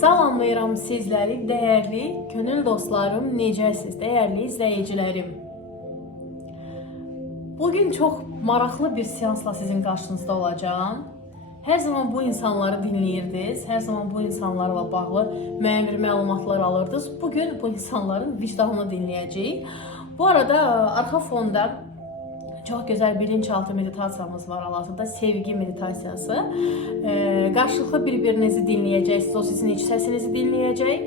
Salamlayıram sizləri, dəyərli könül dostlarım, necəsiz, dəyərli izləyicilərim. Bugün çox maraqlı bir seansla sizin qarşınızda olacağım. Hər zaman bu insanları dinləyirdiniz, hər zaman bu insanlarla bağlı müəyyən bir məlumatlar alırdınız. Bugün bu insanların vicdanını dinləyəcəyik. Bu arada arxa fonda çox gözəl bilinçaltı meditasiyamız var hal-hazırda, sevgi meditasiyası. Qarşılıqlı bir-birinizi dinləyəcəksiniz, o sizin iç səsinizi dinləyəcək.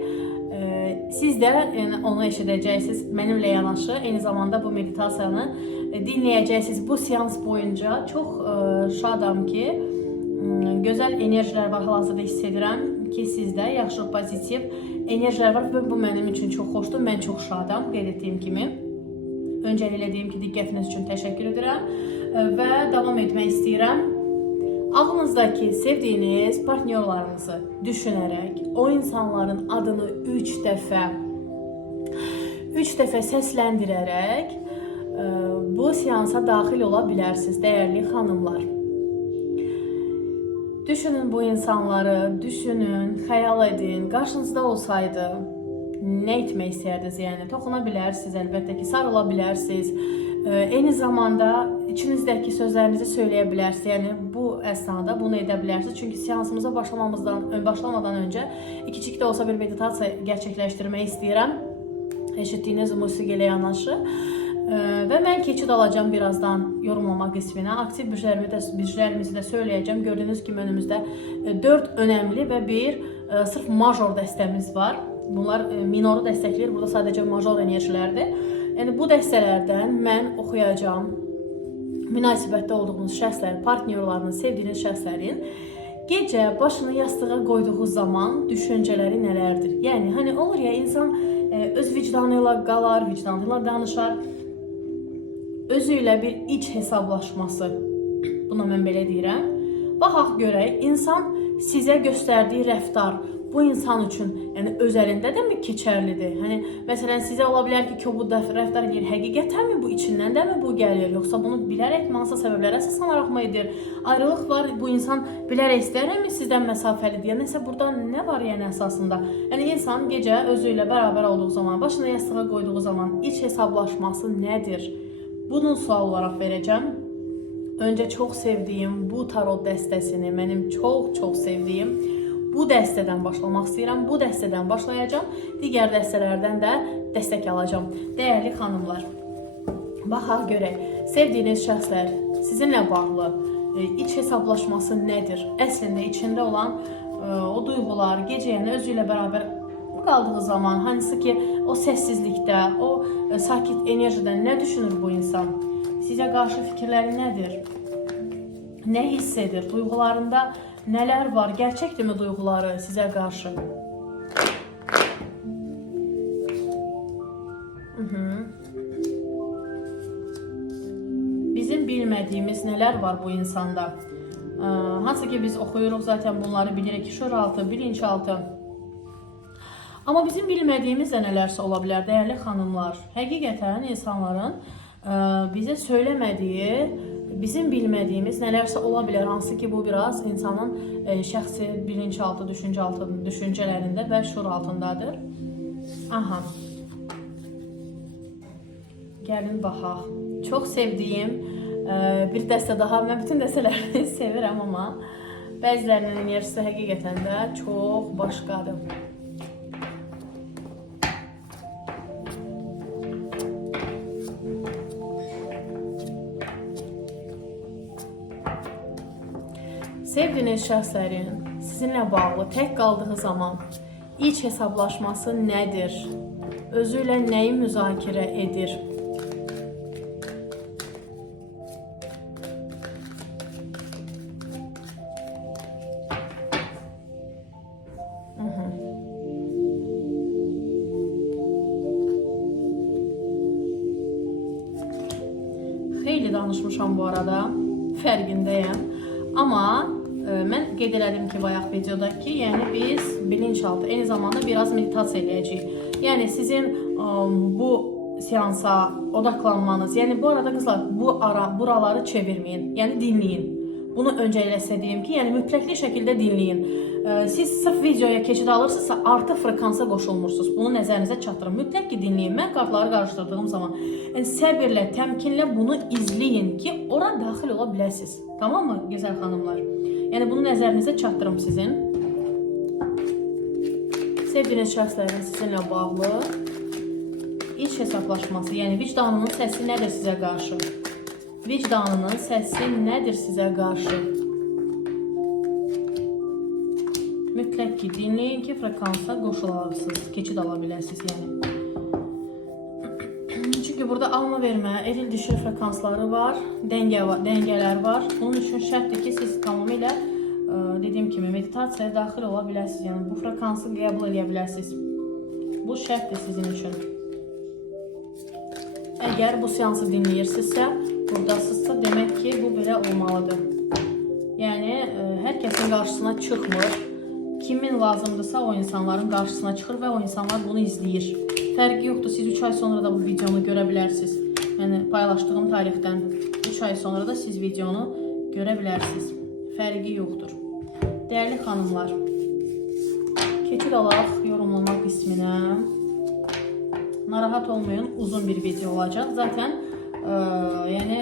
Siz də onu eşidəcəksiniz mənimlə yanaşı. Eyni zamanda bu meditasiyanı dinləyəcəksiniz. Bu seans boyunca çox şadam ki, gözəl enerjilər var, hal-hazırda hiss edirəm ki, sizdə yaxşı, pozitiv enerjilər var və bu mənim üçün çox xoşdur. Mən çox şadam, qeyd etdiyim kimi. Öncəliklə deyim ki, diqqətiniz üçün təşəkkür edirəm və davam etmək istəyirəm. Ağlınızdakı sevdiyiniz partnyorlarınızı düşünərək o insanların adını 3 dəfə səsləndirərək bu seansa daxil ola bilərsiniz, dəyərli xanımlar. Düşünün bu insanları, düşünün, xəyal edin, qarşınızda olsaydı nə etmək istəyirdiniz, yəni toxuna bilərsiniz, əlbəttə ki, sarıla bilərsiniz. Eyni zamanda içinizdəki sözlərinizi söyləyə bilərsiniz, yəni bu əsnada bunu edə bilərsiniz. Çünki seansımıza başlamadan öncə kiçik də olsa bir meditasiya gerçəkləşdirmək istəyirəm, eşitdiyiniz musiqi ilə yanaşı. Və mən keçid alacağım birazdan yorumlama qisminə. Aktiv büclərimizi də söyləyəcəm. Gördüyünüz kimi önümüzdə 4 önəmli və bir sırf major dəstəmiz var. Bunlar minoru dəstəkləyir, burada sadəcə major enerjilərdir. Yəni bu dəstələrdən mən oxuyacağım münasibətdə olduğunuz şəxslərin, partnyorlarının, sevdiyiniz şəxslərin gecə başını yastığa qoyduğu zaman düşüncələri nələrdir? Yəni, hani olur ya, insan öz vicdanıyla qalar, vicdanıyla danışar, özü ilə bir iç hesablaşması, buna mən belə deyirəm. Baxaq görək, insan sizə göstərdiyi rəftar bu insan üçün, yəni öz əlində də mi keçərlidir? Hani məsələn sizə ola bilər ki, bu rəftar edir, həqiqətənmi bu içindən də mi bu gəlir, yoxsa bunu bilərək hansısa səbəblərə əsaslanaraq mı edir? Ayrılıq var, bu insan bilərək istəyirmi sizdən məsafəlidir? Yəni nəsə burada nə var yəni əsasında? Yəni insan gecə özü ilə bərabər olduğu zaman, başına yastığa qoyduğu zaman iç hesablaşması nədir? Bunun sual olaraq verəcəm. Öncə çox sevdiyim bu tarot dəstəsini, mənim çox sevdiyim bu dəstədən başlamaq istəyirəm. Bu dəstədən başlayacağım. Digər dəstələrdən də dəstək alacağım. Dəyərli xanımlar, baxaq görək, sevdiyiniz şəxslər sizinlə bağlı iç hesablaşması nədir? Əslində içində olan o duyğular, gecə yəni özü ilə bərabər qaldığı zaman, hansı ki o səssizlikdə, o sakit enerjidən nə düşünür bu insan? Sizə qarşı fikirləri nədir? Nə hiss edir? Duyğularında nələr var? Gerçəkdirmi duyğuları sizə qarşı? Bizim bilmədiyimiz nələr var bu insanda? Hansı ki biz oxuyuruq, zaten bunları bilirik. Şuuraltı, bilinçaltı. Amma bizim bilmədiyimiz də nələrsə ola bilər, dəyərli xanımlar. Həqiqətən insanların bizə söyləmədiyi, bizim bilmədiyimiz nələrsə ola bilər, hansı ki bu biraz insanın şəxsi bilinçaltı, düşüncələrində və şuur altındadır. Aha. Gəlin baxaq. Çox sevdiyim bir dəstə daha, mən bütün dəstələri sevirəm, amma bəzilərinin enerjisi həqiqətən də çox başqadır. Sevdiyiniz şəxslərin sizinlə bağlı tək qaldığı zaman iç hesablaşması nədir? Özü ilə nəyi müzakirə edir? Xeyli danışmışam bu arada, fərqindəyəm. Amma mən qeyd elədim ki, bayaq videodakı, yəni biz bilinçaltı, eyni zamanda biraz meditasiya edəcəyik. Yəni sizin bu seansa odaklanmanız, yəni bu arada qızlar, buraları çevirməyin, yəni dinləyin. Bunu öncəliklə sizə deyim ki, yəni mütləqli şəkildə dinləyin. Siz sırf videoya keçid alırsınızsa artıq frekansa qoşulmursunuz. Bunu nəzərinizə çatdırın. Mütləq ki dinləyin. Mən kartları qarışdırdığım zaman səbirlə, təmkinlə bunu izləyin ki, ora daxil ola biləsiniz. Tamam mı gözəl xanımlar? Yəni bunu nəzərinizə çatdırım sizin. Sevdiyiniz şəxslərin sizinlə bağlı iç hesablaşması, yəni vicdanının səsi nədir sizə qarşı? Vicdanının səsi nədir sizə qarşı? Mütləq ki dinləyin ki frekansa qoşularsınız, keçid ala biləsiniz yəni. Çünki burada alma vermə, eril dişil frekansları var, dəngələr var. Bunun üçün şərtdir ki siz tamamilə dediyim kimi meditasiyaya daxil ola biləsiniz. Yəni bu frekansı qəbul edə biləsiniz. Bu şərtdir sizin üçün. Əgər bu seansı dinləyirsinizsə, buradasınızsa demək ki bu belə olmalıdır. Yəni hər kəsin qarşısına çıxmır. Kimin lazımdırsa o insanların qarşısına çıxır və o insanlar bunu izləyir. Fərqi yoxdur. Siz 3 ay sonra da bu videonu görə bilərsiniz. Yəni paylaşdığım tarixdən 3 ay sonra da siz videonu görə bilərsiniz. Fərqi yoxdur. Dəyərli xanımlar, keçid alaq yorumlama qisminə. Narahat olmayın, uzun bir video olacaq. Zaten yəni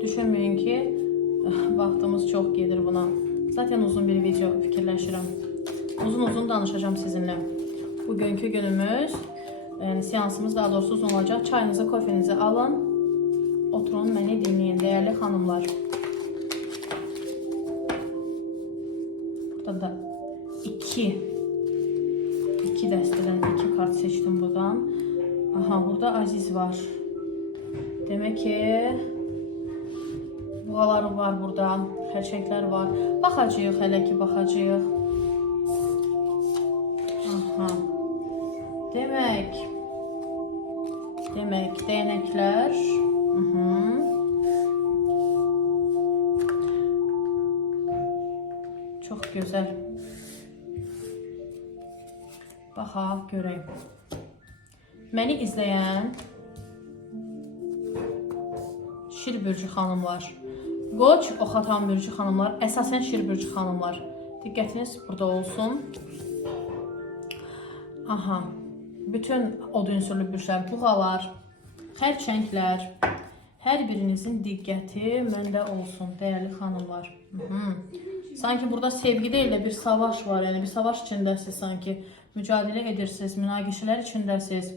düşünməyin ki vaxtımız çox gedir buna. Zaten uzun bir video fikirləşirəm. Uzun danışacağım sizinlə. Bugünkü günümüz, yəni seansımız daha doğrusu uzun olacaq. Çayınızı, kofenizi alın. Oturun, məni dinləyin, dəyərli xanımlar. Burada da iki dəstədən 2 kart seçdim buradan. Aha, burada Aziz var. Demək ki buğaları var burada, xərçəklər var. Baxacağıq, hələ ki baxacağıq. Aha. Demək dəyənəklər. Çox gözəl. Baxaq, görək. Məni izləyən Şir bürcü xanımlar, Qoç, Oxatan bürcü xanımlar, əsasən Şir bürcü xanımlar. Diqqətiniz burada olsun. Aha. Bütün od ünsürlü bürclər, buğalar, xərçənglər, hər birinizin diqqəti məndə olsun, dəyərli xanımlar. Sanki burada sevgi deyil də bir savaş var, yəni bir savaş içindəsiniz sanki. Mücadilə edirsiniz, münaqişələr içindəsiniz.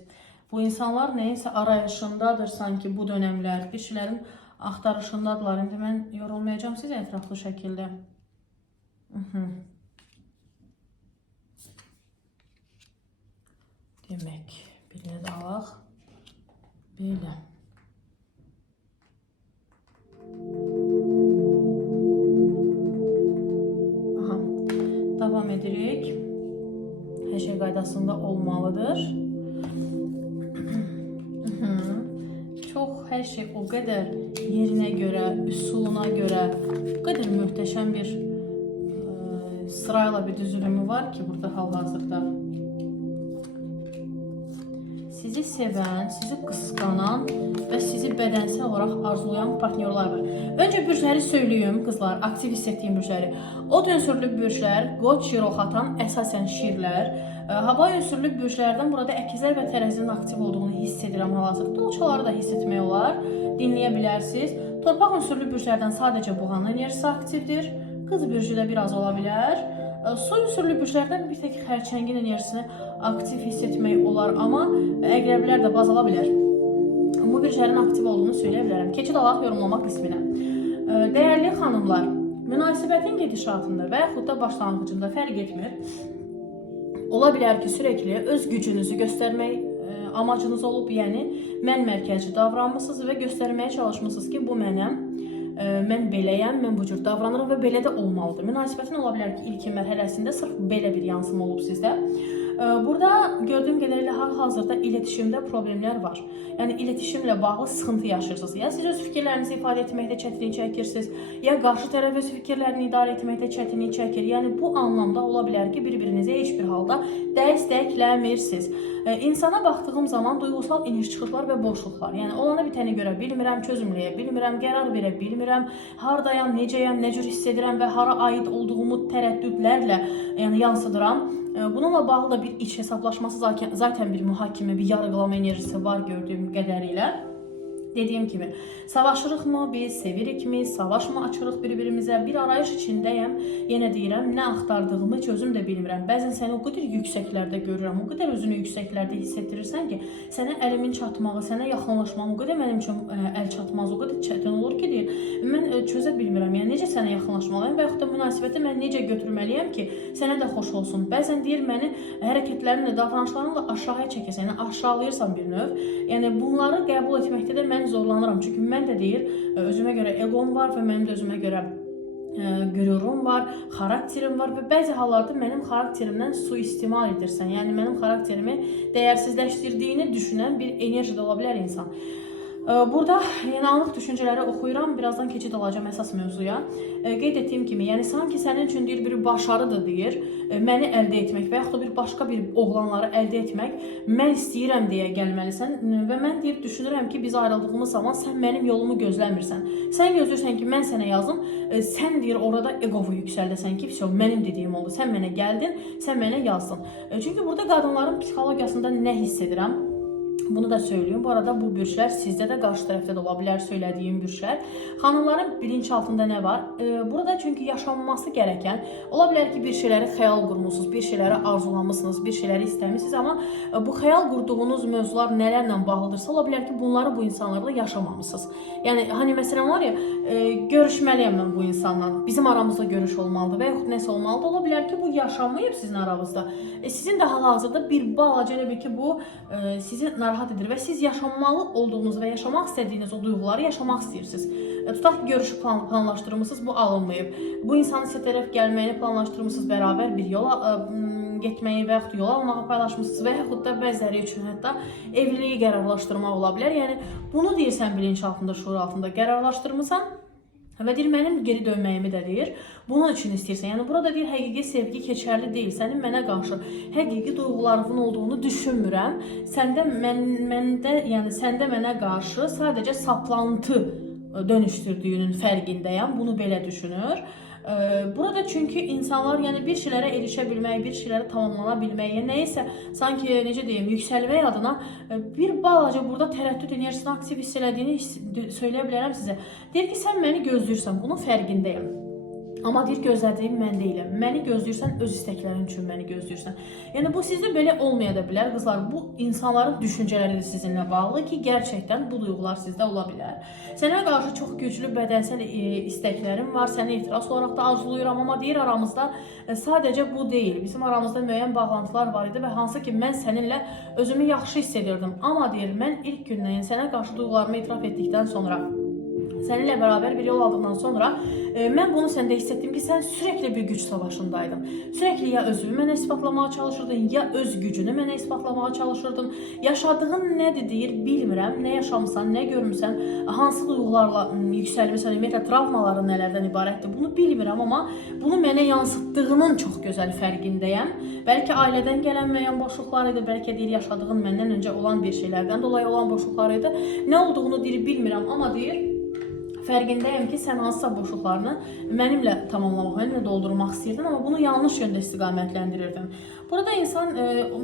Bu insanlar neyinsə arayışındadır sanki bu dönəmlər. Bir şeylərin axtarışındadırlar. İndi mən yorulmayacağım sizə ətraflı şəkildə. Demək, birini də alaq. Belə. Aha, davam edirik. Hər şey qaydasında olmalıdır. Çox hər şey o qədər yerinə görə, üsuluna görə, o qədər möhtəşəm bir sırayla bir düzülümü var ki burada hal-hazırda. Sizi sevən, sizi qısqanan və sizi bədənsel olaraq arzulayan partnyorlar var. Öncə bürcləri söyləyim, qızlar, aktiv hiss etdiyim bürcləri. Od ünsürlü bürclər, Qoç, Şir, Oxatan, əsasən şirlər. Hava ünsürlü bürclərdən burada əkizlər və tərəzinin aktiv olduğunu hiss edirəm hal-hazırda. Dolçaları da hiss etmək olar, dinləyə bilərsiniz. Torpaq ünsürlü bürclərdən sadəcə buğanın enerjisi aktivdir. Qız bürcü də biraz ola bilər. Su ünsürlü bürclərdən bir tək xərçəngin enerjisini aktiv hiss etmək olar, amma əqrəblər də baz ala bilər. Bu bürclərin aktiv olduğunu söyləyə bilərəm. Keçid alaq yorumlamaq qisminə. Dəyərli xanımlar, münasibətin gedişatında və yaxud da başlanğıcında fərq etmir. Ola bilər ki, sürekli öz gücünüzü göstərmək amacınız olub, yəni mən mərkəzci davranmışsınız və göstərməyə çalışmışsınız ki, bu mənəm. Mən beləyəm, mən bu cür davranırım və belə də olmalıdır. Münasibətin ola bilər ki, ilkin mərhələsində sırf belə bir yansıma olub sizdə. Burada gördüyüm qədərilə hal-hazırda iletişimdə problemlər var. Yəni iletişimlə bağlı sıxıntı yaşayırsınız. Ya siz öz fikirlərinizi ifadə etməkdə çətinlik çəkirsiniz, ya qarşı tərəf öz fikirlərini idarə etməkdə çətinlik çəkir. Yəni bu anlamda ola bilər ki, bir-birinizə heç bir halda dəstəkləmirsiniz. İnsana baxdığım zaman duyğusal iniş-çıxışlar və boşluqlar. Yəni olanı bitəni görə bilmirəm, çözümləyə bilmirəm, qərar verə bilmirəm, hardayam, necəyəm, nə cür hiss edirəm və hara aid olduğumu tərəddüdlərlə yəni yansıdıram. Bununla bağlı da bir iç hesablaşması zaten bir mühakimə, bir yargılama enerjisi var gördüyüm qədərilə. Dediyim kimi, savaşırıqmı, biz sevirikmi, savaş mı açırıq bir-birimizə, bir arayış içindəyəm. Yenə deyirəm, nə axtardığımı heç özüm də bilmirəm. Bəzən səni o qədər yüksəklərdə görürəm, o qədər özünü yüksəklərdə hiss etdirirsən ki, sənə əlimin çatmağı, sənə yaxınlaşmam o qədər mənim üçün əl çatmaz, o qədər çətin olur ki, deyir, mən çözə bilmirəm. Yəni necə sənə yaxınlaşmalıyam və yaxud da münasibəti mən necə götürməliyəm ki, sənə də xoş olsun. Bəzən deyir, məni hərəkətlərimlə, davranışlarımla aşağıya çəkirsən, yəni aşağılayırsan bir növ. Yəni bunları qəbul etməkdə də mən zorlanıram. Çünki mən də deyir, özümə görə eqom var və mənim də özümə görə qürurum var, xarakterim var və bəzi hallarda mənim xarakterimdən suistimal edirsən. Yəni mənim xarakterimi dəyərsizləşdirdiyini düşünən bir enerji də ola bilər insan. Burada yəni anlıq düşüncələri oxuyuram, birazdan keçid alacağım əsas mövzuya. Qeyd etdiyim kimi, yəni sanki sənin üçün deyir bir başarıdır deyir, məni əldə etmək və yaxud da bir başqa bir oğlanları əldə etmək, mən istəyirəm deyə gəlməlisən və mən deyir düşünürəm ki, biz ayrıldığımız zaman sən mənim yolumu gözləmirsən. Sən gözləyirsən ki, mən sənə yazım, sən deyir orada egovu yüksəldəsən ki, mənim dediyim oldu, sən mənə gəldin, sən mənə yazdın. Çünki burada qadınların psixologiyasında nə hiss edirəm? Bunu da söyleyeyim. Bu arada bu bürçlər sizdə də qarşı tərəfdə də ola bilər söylədiyim bürçlər. Xanımların bilinç altında nə var? Burada çünki yaşanması gərəkən, ola bilər ki, bir şeyləri xəyal qurmusunuz, bir şeyləri arzulamışsınız, bir şeyləri istəmişsiniz, amma bu xəyal qurduğunuz mövzular nələrlə bağlıdırsa, ola bilər ki, bunları bu insanlarla yaşamamışsınız. Yəni, hani məsələn var ya, görüşməliyəm mən bu insanla, bizim aramızda görüş olmalıdır və yaxud nəsə olmalıdır. Ola bilər ki, bu yaşanmayıb sizin aranızda. Sizin də hal-hazırda bir balaca elə bir ki, bu sizi narahat edir və siz yaşanmalı olduğunuz və yaşamaq istədiyiniz o duyğuları yaşamaq istəyirsiniz. Tutaq ki, görüşü planlaşdırmışsınız, bu alınmayıb. Bu insanın sizə tərəf gəlməyini planlaşdırmışsınız, bərabər bir yola getməyi və yaxud yol almağı paylaşmışsınız və yaxud da bəziləri üçün hətta evliliyi qərarlaşdırmaq ola bilər. Yəni, bunu deyirsən bilinç altında, şuur altında qərarlaşdırmısan və deyir, mənim geri dönməyimi də deyir, bunun üçün istəyirsən. Yəni, burada deyir, həqiqi sevgi keçərli deyil. Sənin mənə qarşı həqiqi duyğularının olduğunu düşünmürəm. Səndə mənə qarşı sadəcə saplantı dönüşdürdüyünün fərqindəyəm. Bunu belə düşünür. Burada çünki insanlar yəni bir şeylərə erişə bilmək, bir şeyləri tamamlana bilmək, yəni nəyəsə sanki necə deyim, yüksəlmək adına bir balaca burada tərəddüd enerjisini aktiv hiss elədiyini söyləyə bilərəm sizə. Deyir ki, sən məni gözləyirsən, bunun fərqindəyəm. Amma deyir, gözlədiyim mən deyiləm. Məni gözləyirsən, öz istəklərin üçün məni gözləyirsən. Yəni, bu sizdə belə olmaya da bilər. Qızlar, bu insanların düşüncələridir sizinlə bağlı ki, gerçəkdən bu duyğular sizdə ola bilər. Sənə qarşı çox güclü bədənsel istəklərim var, səni etiraz olaraq da arzulayıram, amma deyir, aramızda sadəcə bu deyil. Bizim aramızda müəyyən bağlantılar var idi və hansı ki, mən səninlə özümü yaxşı hiss edirdim. Amma deyir, mən ilk gündən sənə qarşı duyğularımı etiraf etdikdən sonra, səninlə bərabər bir yol aldıqdan sonra mən bunu səndə hiss etdim ki, sən sürekli bir güc savaşındaydın. Sürekli ya özünü mənə isbatlamağa çalışırdın, ya öz gücünü mənə isbatlamağa çalışırdın. Yaşadığın nədir deyir, bilmirəm. Nə yaşamısan, nə görmüsən, hansı duyğularla yüksəlmirsən, ümumiyyətlə travmaların nələrdən ibarətdir, bunu bilmirəm, amma bunu mənə yansıtdığının çox gözəl fərqindəyəm. Bəlkə ailədən gələn müəyyən boşluqlar idi, bəlkə deyir, yaşadığın məndən öncə olan bir şeylərdən dolayı olan boşluqlar idi. Nə olduğunu deyir, bilmirəm, amma deyir, fərqindəyəm ki, sən hansısa boşluqlarını mənimlə tamamlamaq, mənimlə doldurmaq istəyirdin, amma bunu yanlış yöndə istiqamətləndirirdim. Burada insan,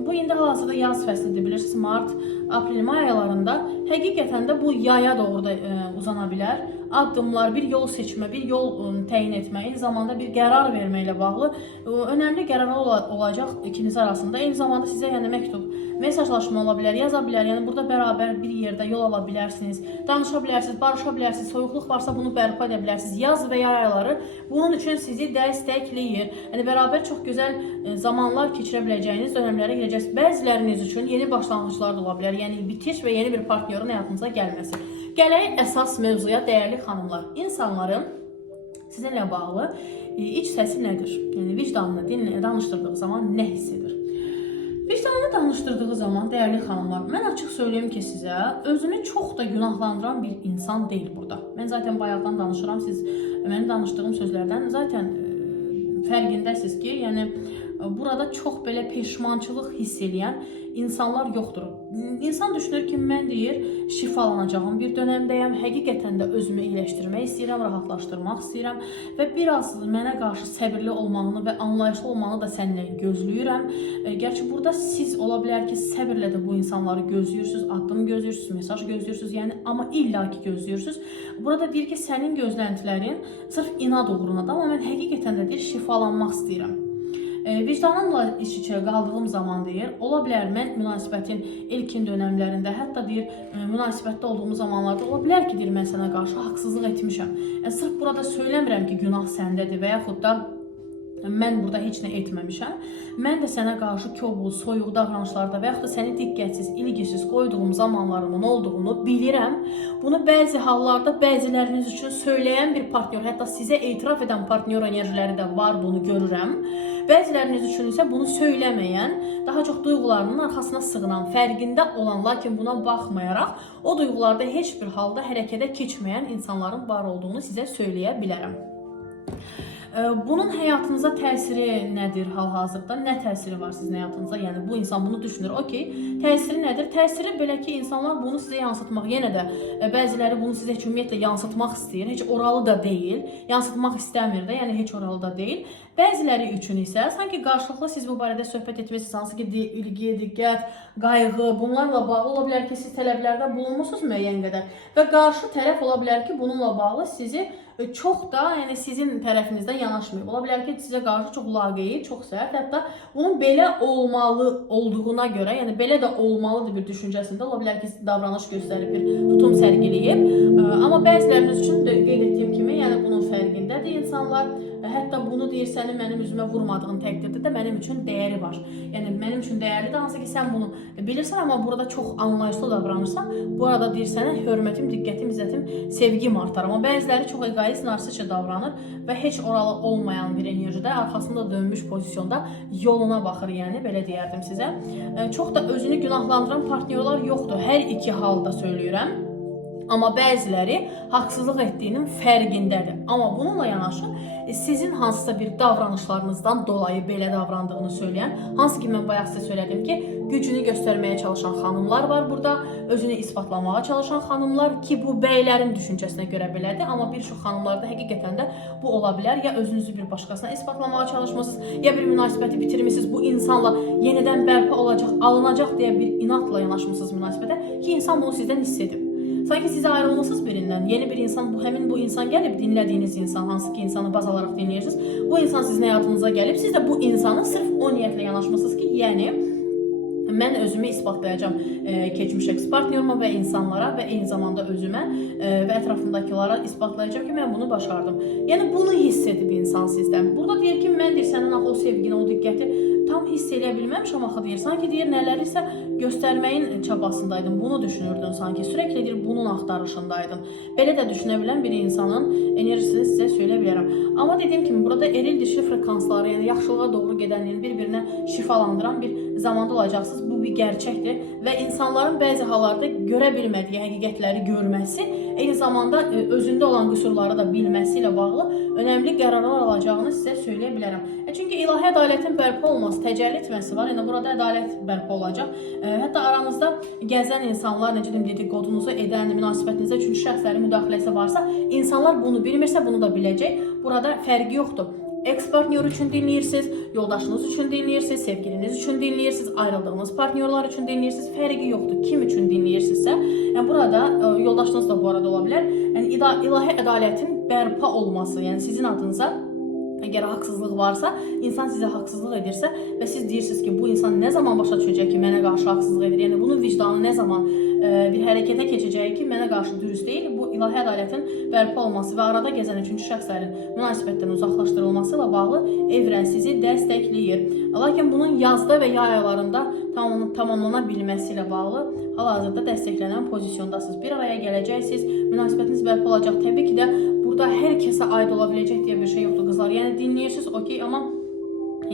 bu indi hal-hazırda yaz fəslidir, bilirsiniz, mart, aprel, may aylarında həqiqətən də bu yaya doğru da uzana bilər. Addımlar, bir yol seçmə, bir yol təyin etmə, eyni zamanda bir qərar verməklə bağlı önəmli qərarlar olacaq ikiniz arasında. Eyni zamanda sizə yəni məktub, mesajlaşma ola bilər, yaza bilər. Yəni burada bərabər bir yerdə yol ala bilərsiniz, danışa bilərsiniz, barışa bilərsiniz, soyuqluq varsa bunu bərpa edə bilərsiniz. Yaz və yay ayları bunun üçün sizi dəstəkləyir. Yəni bərabər çox gözəl zamanlar keçirə biləcəyiniz dönəmlərə girəcəksiniz. Bəziləriniz üçün yeni başlanğıclar da ola bilər. Yəni bitiş və yeni bir partnyorun həyatınıza gəlməsi. Gələk əsas mövzuya, dəyərli xanımlar. İnsanların sizinlə bağlı iç səsi nədir? Yəni vicdanını danışdırdığı zaman nə hiss edir? danışdırdığı zaman dəyərli xanımlar, mən açıq söyləyim ki sizə, özünü çox da günahlandıran bir insan deyil burada. Mən zaten bayaqdan danışıram, siz mənim danışdığım sözlərdən zaten fərqindəsiz ki, yəni burada çox belə peşmançılıq hiss edən insanlar yoxdur. İnsan düşünür ki, mən deyir, şifalanacağım bir dönəmdəyəm, həqiqətən də özümü iyiləşdirmək istəyirəm, rahatlaşdırmaq istəyirəm və biraz mənə qarşı səbirli olmağını və anlayışlı olmağını da səndən gözləyirəm. Gerçi burada siz ola bilər ki, səbirlə də bu insanları gözləyirsiniz, addım gözləyirsiniz, mesaj gözləyirsiniz, yəni amma illaki gözləyirsiniz. Burada deyir ki, sənin gözləntilərin sırf inad uğrunadır, amma mən həqiqətən də deyir, şifalanmaq istəyirəm. Vicdanımla iç-içə qaldığım zaman deyir, ola bilər mən münasibətin ilkin dönəmlərində, hətta deyir, münasibətdə olduğum zamanlarda ola bilər ki, deyir, mən sənə qarşı haqsızlıq etmişəm. Sırf burada söyləmirəm ki, günah səndədir və yaxud da mən burada heç nə etməmişəm. Mən də sənə qarşı kobul, soyuq davranışlarda və yaxud da səni diqqətsiz, ilgisiz qoyduğum zamanlarımın olduğunu bilirəm. Bunu bəzi hallarda bəziləriniz üçün söyləyən bir partnyor, hətta sizə etiraf edən partnyor enerjiləri də var, bunu görürəm. Bəziləriniz üçün isə bunu söyləməyən, daha çox duyğularının arxasına sığınan, fərqində olan, lakin buna baxmayaraq, o duyğularda heç bir halda hərəkətə keçməyən insanların var olduğunu sizə söyləyə bilərəm. Bunun həyatınıza təsiri nədir hal-hazırda? Nə təsiri var sizin həyatınıza? Yəni bu insan bunu düşünür. Okey, təsiri nədir? Təsiri belə ki, insanlar bunu sizə yansıtmaq, yenə də bəziləri bunu sizə ümumiyyətlə yansıtmaq istəyir. Heç oralı da deyil, yansıtmaq istəmir də, yəni heç oralı da deyil. Bəziləri üçün isə sanki qarşılıqlı siz bu barədə söhbət etmişsiniz, hansı ki, ilgi, diqqət, qayğı, bunlarla bağlı ola bilər ki, siz tələblərdə bulunmusunuz müəyyən qədər və qarşı tərəf ola bilər ki, bununla bağlı sizi çox da, yəni sizin tərəfinizdən yanaşmıyor. Ola bilər ki, sizə qarşı çox laqeyd, çox sərt, hətta bunun belə olmalı olduğuna görə, yəni belə də olmalıdır bir düşüncəsində ola bilər ki, davranış göstərib, bir tutum sərgiləyib. Amma bəziləriniz üçün də qeyd etdiyim kimi, yəni bunun fərqindədir insanlar. Hətta bunu deyir, sənin mənim üzümə vurmadığın təqdirdə də mənim üçün dəyəri var. Yəni mənim üçün dəyərlidir, hansı ki, sən bunu bilirsən, amma burada çox anlayışlı davranırsan, bu arada deyir, sənə hörmətim, diqqətim, izzətim, sevgim artar. Amma bəziləri çox egoist, narsistcə davranır və heç oralı olmayan bir enerjidə, arxasında dönmüş pozisyonda yoluna baxır, yəni belə deyərdim sizə. Çox da özünü günahlandıran partnyorlar yoxdur, hər iki halda söyləyirəm. Amma bəziləri haqsızlıq etdiyinin fərqindədir. Amma bununla yanaşı sizin hansısa bir davranışlarınızdan dolayı belə davrandığını söyləyən, hansı ki mən bayaq sizə söylədim ki, gücünü göstərməyə çalışan xanımlar var burada, özünü isbatlamağa çalışan xanımlar ki, bu bəylərin düşüncəsinə görə belədir, amma bir çox xanımlarda həqiqətən də bu ola bilər. Ya özünüzü bir başqasına isbatlamağa çalışmısınız, ya bir münasibəti bitirmişsiniz, bu insanla yenidən bərpa olacaq, alınacaq deyə bir inatla yanaşmışsınız münasibətə ki, insan bunu sizdən hiss edib. Sanki siz ayrılmışsınız birindən, yeni bir insan, həmin bu insan gəlib, dinlədiyiniz insan, hansı ki insanı baz alaraq dinləyirsiniz, bu insan sizin həyatınıza gəlib, siz də bu insanı sırf o niyyətlə yanaşmışsınız ki, yəni mən özümü isbatlayacağım keçmiş eks-partnyoruma və insanlara və eyni zamanda özümə və ətrafımdakılara isbatlayacağım ki, mən bunu başardım. Yəni bunu hiss edib insan sizdən. Burada deyir ki, mən deyir, sənin o sevgini, o diqqəti tam hiss eləyə bilməmişəm axı deyir. Sanki deyir, nələri isə göstərməyin çabasındaydın, bunu düşünürdün sanki. Sürekli deyir, bunun axtarışındaydın. Belə də düşünə bilən bir insanın enerjisini sizə söylə bilərəm. Amma dediyim kimi, burada eril-dişli frekansları, yəni yaxşılığa doğru gedənliyin bir-birinə şifalandıran bir zamanda olacaqsınız. Bu bir gerçəkdir və insanların bəzi hallarda görə bilmədiyi həqiqətləri görməsi, eyni zamanda özündə olan qüsurları da bilməsi ilə bağlı önəmli qərarlar alacağını sizə söyləyə bilərəm. Çünki ilahi ədalətin bərpa olması, təcəlli etməsi var. Yəni burada ədalət bərpa olacaq. Hətta aranızda gəzən insanlar, necə deyim, dedikodunuzu edən, münasibətinizə üçüncü şəxslərin müdaxiləsi varsa, insanlar bunu bilmirsə, bunu da biləcək. Burada fərqi yoxdur. Eks-partnyor üçün dinləyirsiniz, yoldaşınız üçün dinləyirsiniz, sevgiliniz üçün dinləyirsiniz, ayrıldığınız partnyorlar üçün dinləyirsiniz, fərqi yoxdur. Kim üçün dinləyirsinizsə, yəni burada yoldaşınız da bu arada ola bilər. Yəni ilahi ədalətin bərpa olması, yəni sizin adınıza əgər haqsızlıq varsa, insan sizə haqsızlıq edirsə və siz deyirsiniz ki, bu insan nə zaman başa düşəcək ki, mənə qarşı haqsızlıq edir, yəni bunun vicdanı nə zaman bir hərəkətə keçəcək ki, mənə qarşı dürüst deyil, bu ilahi ədalətin bərpa olması və arada gəzən üçüncü şəxslərin münasibətdən uzaqlaşdırılması ilə bağlı evrən sizi dəstəkləyir. Lakin bunun yazda və yay aylarında tamamlana bilməsi ilə bağlı hal-hazırda dəstəklənən pozisyondasınız. Bir araya gələcəksiniz, münasibətiniz bərpa olacaq. Təbii ki də burada hər kəsə aid ola biləcək deyə bir şey yoxdur qızlar. Yəni dinləyirsiniz, okey, amma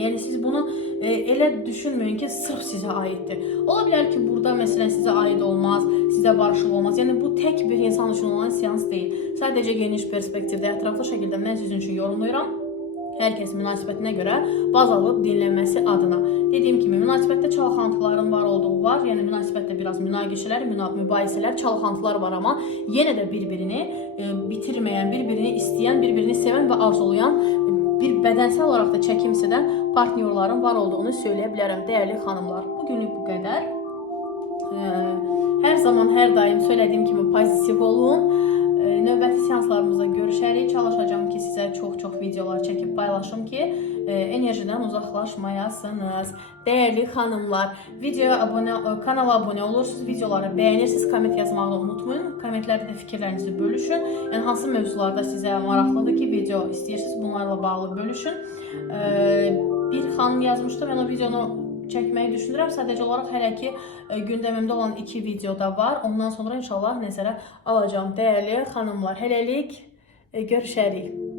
Yəni siz bunu elə düşünməyin ki, sırf sizə aiddir. Ola bilər ki, burada məsələn sizə aid olmaz, sizə barışıq olmaz. Yəni bu tək bir insan üçün olan seans deyil. Sadəcə geniş perspektivdə, ətraflı şəkildə mən sizin üçün yorumlayıram. Hər kəs münasibətinə görə baz alıb dinlənməsi adına. Dediyim kimi, münasibətdə çalxantıların var olduğu var. Yəni münasibətdə biraz münaqişələr, mübahisələr, çalxantılar var, amma yenə də bir-birini bitirməyən, bir-birini istəyən, bir-birini sevən və arzulayan, bir bədənsel olaraq da çəkimsədən partnyorların var olduğunu söyləyə bilərəm, dəyərli xanımlar. Bugünlük bu qədər. Hər zaman, hər daim söylədiyim kimi pozitiv olun. Növbəti seanslarımızda görüşərik. Çalışacağım ki, sizə çox-çox videolar çəkib paylaşım ki, enerjidən uzaqlaşmayasınız. Dəyərli xanımlar, kanala abunə olursunuz, videoları bəyənirsiniz, komment yazmağı da unutmayın. Kommentlərdə də fikirlərinizi bölüşün. Yəni hansı mövzularda sizə maraqlıdır ki, video istəyirsiniz, bunlarla bağlı bölüşün. Bir xanım yazmışdı, mən o videonu çəkməyi düşünürəm. Sadəcə olaraq hələ ki gündəmimdə olan 2 video da var. Ondan sonra inşallah nəzərə alacağım. Dəyərli xanımlar, hələlik görüşərik.